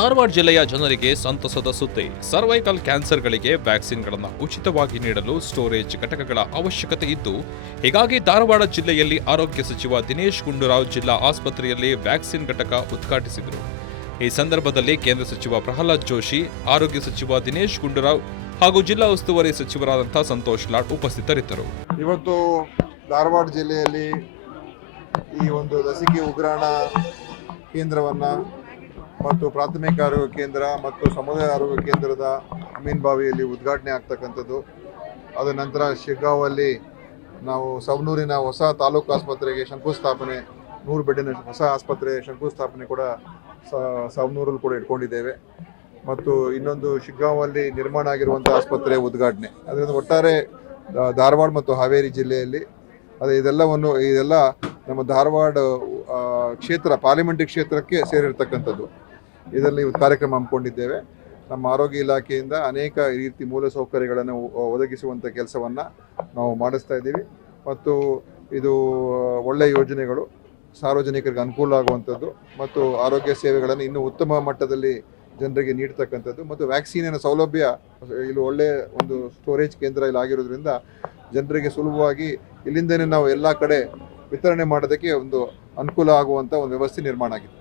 ಧಾರವಾಡ ಜಿಲ್ಲೆಯ ಜನರಿಗೆ ಸಂತಸದ ಸುದ್ದಿ. ಸರ್ವೈಕಲ್ ಕ್ಯಾನ್ಸರ್ಗಳಿಗೆ ವ್ಯಾಕ್ಸಿನ್ಗಳನ್ನು ಉಚಿತವಾಗಿ ನೀಡಲು ಸ್ಟೋರೇಜ್ ಘಟಕಗಳ ಅವಶ್ಯಕತೆ ಇದ್ದು, ಹೀಗಾಗಿ ಧಾರವಾಡ ಜಿಲ್ಲೆಯಲ್ಲಿ ಆರೋಗ್ಯ ಸಚಿವ ದಿನೇಶ್ ಗುಂಡೂರಾವ್ ಜಿಲ್ಲಾ ಆಸ್ಪತ್ರೆಯಲ್ಲಿ ವ್ಯಾಕ್ಸಿನ್ ಘಟಕ ಉದ್ಘಾಟಿಸಿದರು. ಈ ಸಂದರ್ಭದಲ್ಲಿ ಕೇಂದ್ರ ಸಚಿವ ಪ್ರಹ್ಲಾದ್ ಜೋಶಿ, ಆರೋಗ್ಯ ಸಚಿವ ದಿನೇಶ್ ಗುಂಡೂರಾವ್ ಹಾಗೂ ಜಿಲ್ಲಾ ಉಸ್ತುವಾರಿ ಸಚಿವರಾದಂತಹ ಸಂತೋಷ್ ಲಾಡ್ ಉಪಸ್ಥಿತರಿದ್ದರು. ಇವತ್ತು ಧಾರವಾಡ ಜಿಲ್ಲೆಯಲ್ಲಿ ಈ ಒಂದು ಲಸಿಕೆ ಉಗ್ರಾಣ ಕೇಂದ್ರವನ್ನು ಮತ್ತು ಪ್ರಾಥಮಿಕ ಆರೋಗ್ಯ ಕೇಂದ್ರ ಮತ್ತು ಸಮುದಾಯ ಆರೋಗ್ಯ ಕೇಂದ್ರದ ಅಮೀನ್ಬಾವಿಯಲ್ಲಿ ಉದ್ಘಾಟನೆ ಆಗ್ತಕ್ಕಂಥದ್ದು. ಅದ ನಂತರ ಶಿಗ್ಗಾಂವಲ್ಲಿ ನಾವು ಸವಣೂರಿನ ಹೊಸ ತಾಲೂಕು ಆಸ್ಪತ್ರೆಗೆ ಶಂಕುಸ್ಥಾಪನೆ, 100 ಬೆಡ್ಡಿನ ಹೊಸ ಆಸ್ಪತ್ರೆ ಶಂಕುಸ್ಥಾಪನೆ ಕೂಡ ಸವಣೂರಲ್ಲಿ ಕೂಡ ಇಟ್ಕೊಂಡಿದ್ದೇವೆ. ಮತ್ತು ಇನ್ನೊಂದು ಶಿಗ್ಗಾಂವಲ್ಲಿ ನಿರ್ಮಾಣ ಆಗಿರುವಂಥ ಆಸ್ಪತ್ರೆ ಉದ್ಘಾಟನೆ. ಅದರಿಂದ ಒಟ್ಟಾರೆ ಧಾರವಾಡ ಮತ್ತು ಹಾವೇರಿ ಜಿಲ್ಲೆಯಲ್ಲಿ ಇದೆಲ್ಲ ನಮ್ಮ ಧಾರವಾಡ ಕ್ಷೇತ್ರ, ಪಾರ್ಲಿಮೆಂಟರಿ ಕ್ಷೇತ್ರಕ್ಕೆ ಸೇರಿರ್ತಕ್ಕಂಥದ್ದು. ಇದರಲ್ಲಿ ಕಾರ್ಯಕ್ರಮ ಹಮ್ಮಿಕೊಂಡಿದ್ದೇವೆ. ನಮ್ಮ ಆರೋಗ್ಯ ಇಲಾಖೆಯಿಂದ ಅನೇಕ ರೀತಿ ಮೂಲಸೌಕರ್ಯಗಳನ್ನು ಒದಗಿಸುವಂಥ ಕೆಲಸವನ್ನು ನಾವು ಮಾಡಿಸ್ತಾ ಇದ್ದೀವಿ. ಮತ್ತು ಇದು ಒಳ್ಳೆಯ ಯೋಜನೆಗಳು, ಸಾರ್ವಜನಿಕರಿಗೆ ಅನುಕೂಲ ಆಗುವಂಥದ್ದು ಮತ್ತು ಆರೋಗ್ಯ ಸೇವೆಗಳನ್ನು ಇನ್ನೂ ಉತ್ತಮ ಮಟ್ಟದಲ್ಲಿ ಜನರಿಗೆ ನೀಡ್ತಕ್ಕಂಥದ್ದು. ಮತ್ತು ವ್ಯಾಕ್ಸಿನಿನ ಸೌಲಭ್ಯ ಇಲ್ಲಿ ಒಳ್ಳೆಯ ಒಂದು ಸ್ಟೋರೇಜ್ ಕೇಂದ್ರ ಇಲ್ಲಿ ಆಗಿರೋದ್ರಿಂದ ಜನರಿಗೆ ಸುಲಭವಾಗಿ ಇಲ್ಲಿಂದನೇ ನಾವು ಎಲ್ಲ ಕಡೆ ವಿತರಣೆ ಮಾಡೋದಕ್ಕೆ ಒಂದು ಅನುಕೂಲ ಆಗುವಂಥ ಒಂದು ವ್ಯವಸ್ಥೆ ನಿರ್ಮಾಣ ಆಗಿದೆ.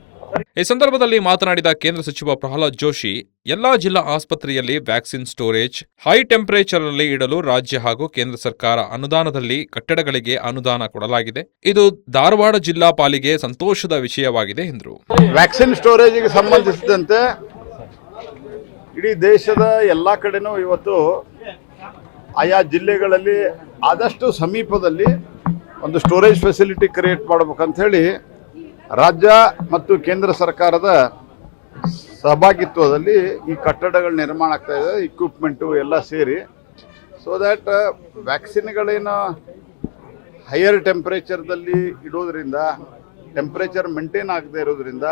ಈ ಸಂದರ್ಭದಲ್ಲಿ ಮಾತನಾಡಿದ ಕೇಂದ್ರ ಸಚಿವ ಪ್ರಹ್ಲಾದ್ ಜೋಶಿ, ಎಲ್ಲಾ ಜಿಲ್ಲಾ ಆಸ್ಪತ್ರೆಯಲ್ಲಿ ವ್ಯಾಕ್ಸಿನ್ ಸ್ಟೋರೇಜ್ ಹೈ ಟೆಂಪರೇಚರ್ ಅಲ್ಲಿ ಇಡಲು ರಾಜ್ಯ ಹಾಗೂ ಕೇಂದ್ರ ಸರ್ಕಾರ ಅನುದಾನದಲ್ಲಿ ಕಟ್ಟಡಗಳಿಗೆ ಅನುದಾನ ಕೊಡಲಾಗಿದೆ. ಇದು ಧಾರವಾಡ ಜಿಲ್ಲಾ ಪಾಲಿಗೆ ಸಂತೋಷದ ವಿಷಯವಾಗಿದೆ ಎಂದರು. ವ್ಯಾಕ್ಸಿನ್ ಸ್ಟೋರೇಜ್ಗೆ ಸಂಬಂಧಿಸಿದಂತೆ ಇಡೀ ದೇಶದ ಎಲ್ಲ ಕಡೆನೂ ಇವತ್ತು ಆಯಾ ಜಿಲ್ಲೆಗಳಲ್ಲಿ ಆದಷ್ಟು ಸಮೀಪದಲ್ಲಿ ಒಂದು ಸ್ಟೋರೇಜ್ ಫೆಸಿಲಿಟಿ ಕ್ರಿಯೇಟ್ ಮಾಡ್ಬೇಕಂತ ಹೇಳಿ ರಾಜ್ಯ ಮತ್ತು ಕೇಂದ್ರ ಸರ್ಕಾರದ ಸಹಭಾಗಿತ್ವದಲ್ಲಿ ಈ ಕಟ್ಟಡಗಳ ನಿರ್ಮಾಣ ಆಗ್ತಾ ಇದೆ, ಇಕ್ವಿಪ್ಮೆಂಟು ಎಲ್ಲ ಸೇರಿ. ಸೊ ದ್ಯಾಟ್ ವ್ಯಾಕ್ಸಿನ್ಗಳೇನು ಹೈಯರ್ ಟೆಂಪ್ರೇಚರ್ದಲ್ಲಿ ಇಡೋದ್ರಿಂದ, ಟೆಂಪ್ರೇಚರ್ ಮೇಂಟೈನ್ ಆಗದೆ ಇರೋದ್ರಿಂದ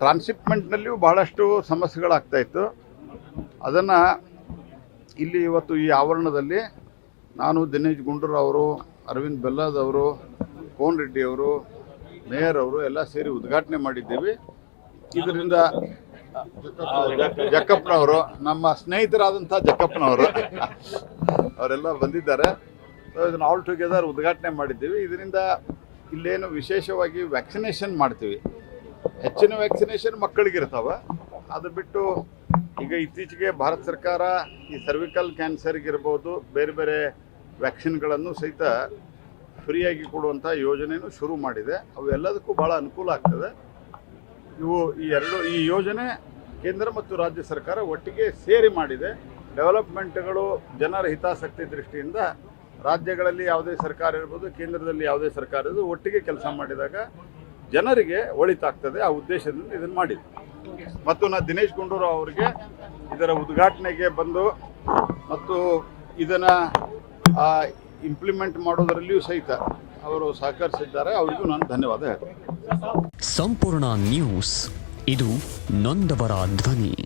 ಟ್ರಾನ್ಸ್ಶಿಪ್ಮೆಂಟ್ನಲ್ಲಿಯೂ ಬಹಳಷ್ಟು ಸಮಸ್ಯೆಗಳಾಗ್ತಾಯಿತ್ತು. ಅದನ್ನು ಇಲ್ಲಿ ಇವತ್ತು ಈ ಆವರಣದಲ್ಲಿ ನಾನು, ದಿನೇಶ್ ಗುಂಡೂರಾವ್ ಅವರು, ಅರವಿಂದ್ ಬೆಲ್ಲದ್ ಅವರು, ಕೋನ್ ರೆಡ್ಡಿ ಅವರು, ಮೇಯರ್ ಅವರು ಎಲ್ಲ ಸೇರಿ ಉದ್ಘಾಟನೆ ಮಾಡಿದ್ದೀವಿ. ಇದರಿಂದ ಜಕ್ಕಪ್ಪನವರು, ನಮ್ಮ ಸ್ನೇಹಿತರಾದಂಥ ಜಕ್ಕಪ್ಪನವರು ಅವರೆಲ್ಲ ಬಂದಿದ್ದಾರೆ. ಸೊ ಇದನ್ನು ಆಲ್ ಟುಗೆದರ್ ಉದ್ಘಾಟನೆ ಮಾಡಿದ್ದೀವಿ. ಇದರಿಂದ ಇಲ್ಲೇನು ವಿಶೇಷವಾಗಿ ವ್ಯಾಕ್ಸಿನೇಷನ್ ಮಾಡ್ತೀವಿ. ಹೆಚ್ಚಿನ ವ್ಯಾಕ್ಸಿನೇಷನ್ ಮಕ್ಕಳಿಗಿರ್ತಾವೆ. ಅದು ಬಿಟ್ಟು ಈಗ ಇತ್ತೀಚೆಗೆ ಭಾರತ ಸರ್ಕಾರ ಈ ಸರ್ವಿಕಲ್ ಕ್ಯಾನ್ಸರ್ಗಿರ್ಬೋದು, ಬೇರೆ ಬೇರೆ ವ್ಯಾಕ್ಸಿನ್ಗಳನ್ನು ಸಹಿತ ಫ್ರೀಯಾಗಿ ಕೊಡುವಂಥ ಯೋಜನೆಯೂ ಶುರು ಮಾಡಿದೆ. ಅವೆಲ್ಲದಕ್ಕೂ ಭಾಳ ಅನುಕೂಲ ಆಗ್ತದೆ. ಈ ಯೋಜನೆ ಕೇಂದ್ರ ಮತ್ತು ರಾಜ್ಯ ಸರ್ಕಾರ ಒಟ್ಟಿಗೆ ಸೇರಿ ಮಾಡಿದೆ. ಡೆವಲಪ್ಮೆಂಟ್ಗಳು ಜನರ ಹಿತಾಸಕ್ತಿ ದೃಷ್ಟಿಯಿಂದ ರಾಜ್ಯಗಳಲ್ಲಿ ಯಾವುದೇ ಸರ್ಕಾರ ಇರ್ಬೋದು, ಕೇಂದ್ರದಲ್ಲಿ ಯಾವುದೇ ಸರ್ಕಾರ ಇರ್ಬೋದು, ಒಟ್ಟಿಗೆ ಕೆಲಸ ಮಾಡಿದಾಗ ಜನರಿಗೆ ಒಳಿತಾಗ್ತದೆ. ಆ ಉದ್ದೇಶದಿಂದ ಇದನ್ನು ಮಾಡಿದೆ. ಮತ್ತು ನಾನು ದಿನೇಶ್ ಗುಂಡೂರಾವ್ ಅವರಿಗೆ ಇದರ ಉದ್ಘಾಟನೆಗೆ ಬಂದು ಮತ್ತು ಇದನ್ನು ಇಂಪ್ಲಿಮೆಂಟ್ ಮಾಡೋದರಲ್ಲಿಯೂ ಸಹಿತ ಅವರು ಸಹಕರಿಸಿದ್ದಾರೆ. ಅವರಿಗೂ ನಾನು ಧನ್ಯವಾದ ಹೇಳ್ತೇನೆ. ಸಂಪೂರ್ಣ ನ್ಯೂಸ್, ಇದು ನೊಂದವರ ಧ್ವನಿ.